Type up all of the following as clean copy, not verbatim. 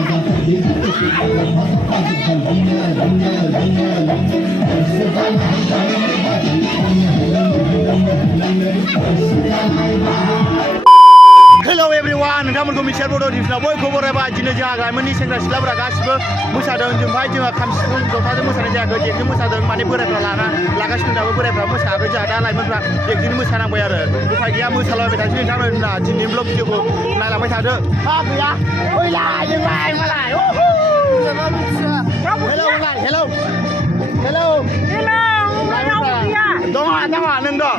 Hello everyone, नोंथांमोनखौ मिथिसार बड' दिभिसनाव बयखौबो बरायबाय दिनै जोंहा गामिनि सेंग्रा सिख्लाफोरा गासिबो मोसादों जोंहाय जोंहा खाम सिफुं जथाजों मोसानाय जायाखै देगजों मोसादों माने बोरायफ्रा लागासिनो दाबो बोरायफ्रा मोसायाखै जोंहा दा लाइमोनफ्रा देगजों मोसानांबाय आरो उफाय गैया मोसालाबाय थानोसै नोंथांमोना दिनैनि ब्लग भिडिअखौ नायलांबाय थादो गैया फैला जोंलाय मालाय हेलौ होनलाय हेलौ हेलौ दङ नों दं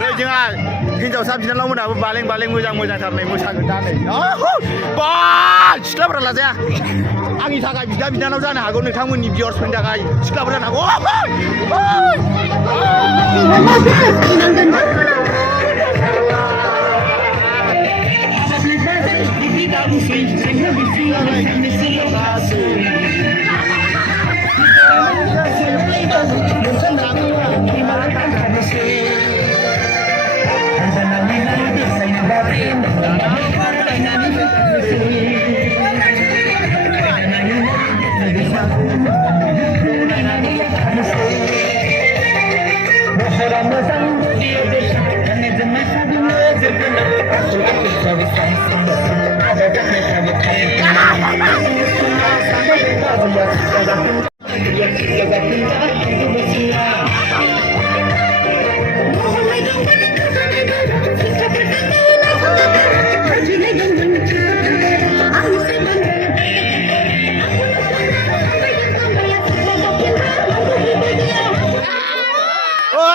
नै जोंहा हिन्जावसा बिनानावमोनाबो बालें मोजां मोजांथार नै मोसागोन दा नै बा सिख्लाफोरा लाजाया आंनि थाखाय बिदा बिनानाव जानो हागौ नोंथांमोननि भिउवार्सफोरनि थाखाय सिख्लाफोर जानो हागौ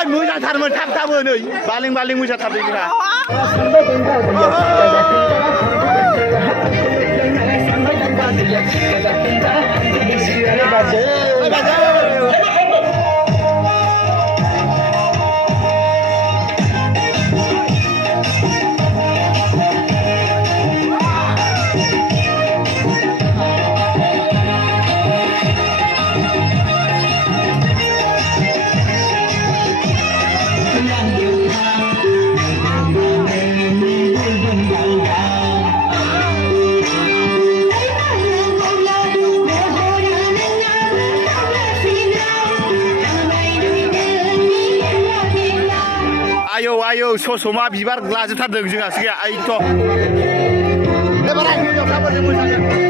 मोजांथारमोन थाब नै बालें मोजांथारदों जोंहा आयौ ससमा बिबार लाजोबथारदों जोंहा सिगां आइथ' एबार हिन्जावसाफोरजों मोसादों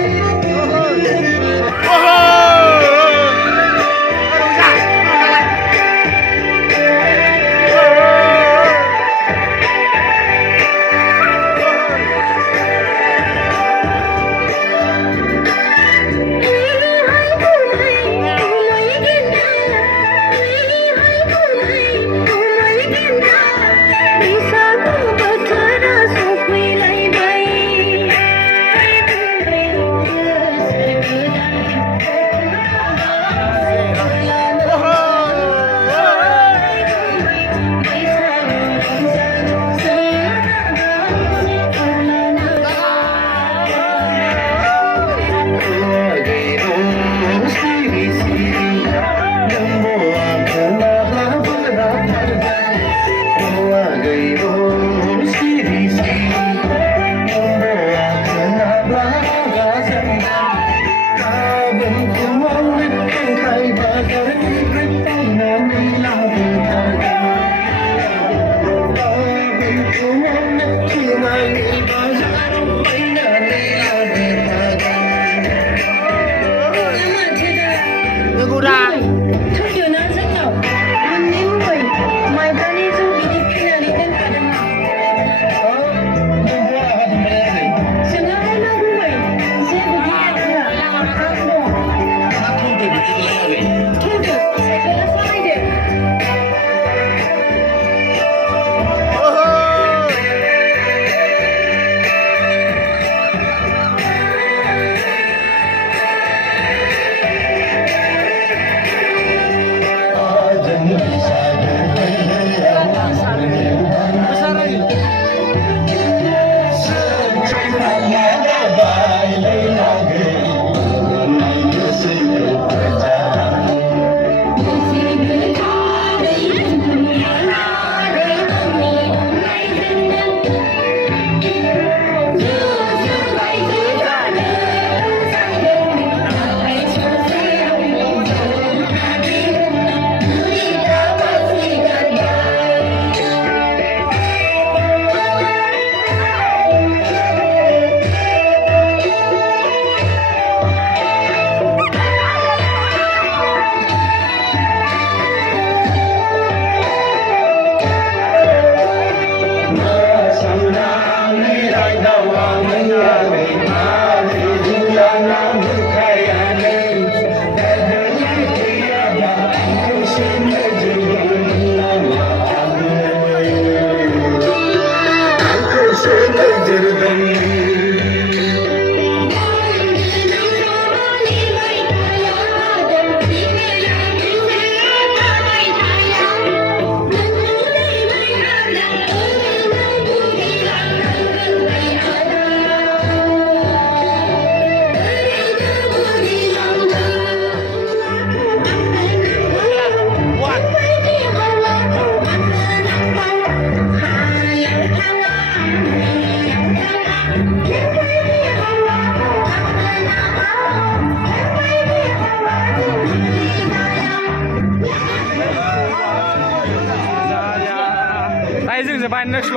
दायो जों बाय नेक्स्ट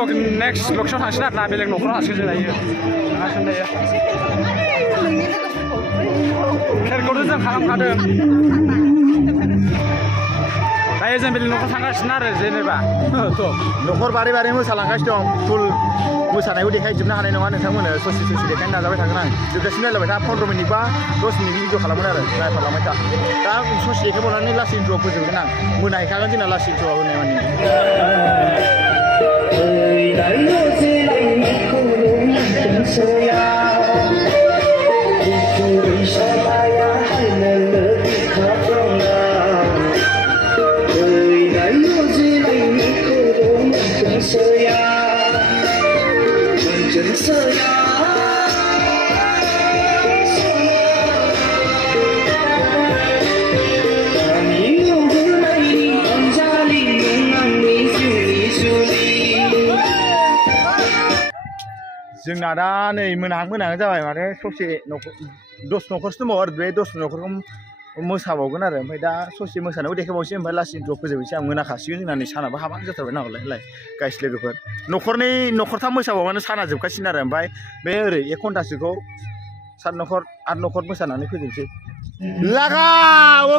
ब्लगसआव थांसिन आरोना बेलेग न'खराव हारसिं जों दायो खेरखौथ' जों खालामखादों दायो जों बेलेग न'खराव थांगासिनो आरो जेनेबा न'खर बारै बारै मोसालांगासिनो दं फुल मोसानायखौ देखायजोबनो हानाय नङा नोंथांमोननो ससे देखायनो नाजाबाय थागोन आं जोबजासिम नायलायबाय था 15 मिनिट बा 10 मिनिटनि भिडिअ खालामगोन आरो नायफालांबाय था दा ससे देखायबावनानै लास्ट इन्ट्र'आव फोजोबगोन आं मोनाहैखागोन जोंना लास्ट इन्ट्र'आव होनाय माने जोंना दा नै मोनाहां जाबाय माने ससे 10 न'खरसो दंबावो आरो बे 10 न'खरखौ मोसाबावगोन आरो ओमफ्राय दा ससे मोसानायखौ देखायबावसै ओमफ्राय लास्ट इन्ट्र'आव फोजोबनोसै आं मोनाखासिगोन जोंना नै सानाबो हाबां जाथारबाय नालाय गाइस लोगोफोर न'खरथाम मोसाबावबानो साना जोबखासिगोन आरो ओमफ्राय बे ओरै 1 घन्टासोखौ 7 न'खर 8 न'खर मोसानानै फोजोबनोसै लागाव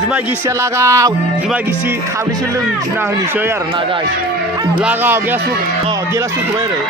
जुमाय गिसिया लागाव जुमाय गिसि खाबनैसो लोंना होनोसै आरो ना गाइस लागाव गेलासफोरखौबो ओरै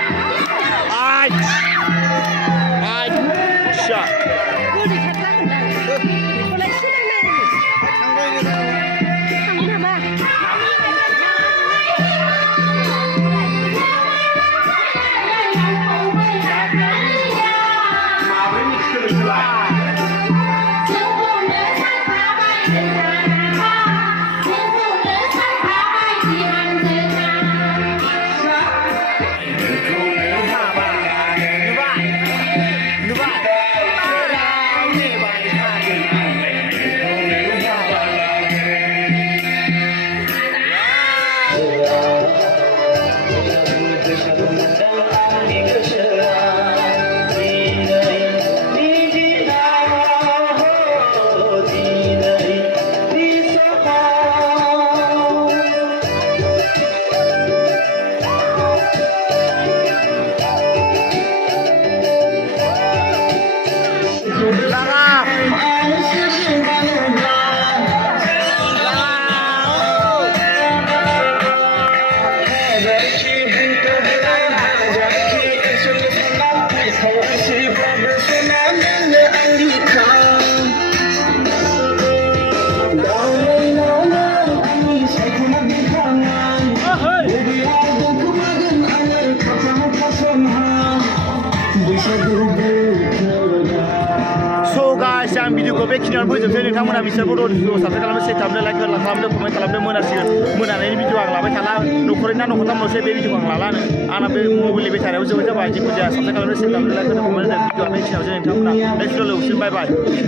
आं भिडिअखौ बेखिनियावनो फोजोबसै नोंथांमोना बिसोर बर' भिडिअ साबस्क्राइब खालामदो शेयार खालामदो लाइक खालामदो कमेन्ट खालामदो मोनासिगोन मोनानायनि भिडिअ आं लाबाय थाला न'खरनि ना न'खरथामल'सै बे भिडिअखौ आं लालानो आंना बे मबाइलनि बेटारियाबो जोबोद जाबाय जिखुनु जाया साबस्क्राइब खालामदो शेयार खालामदो लाइक खालामदो कमेन्ट खालामदो बेखिनियाव जों नोंथांमोना नेक्स्ट भिडिअ लोगोसे बाय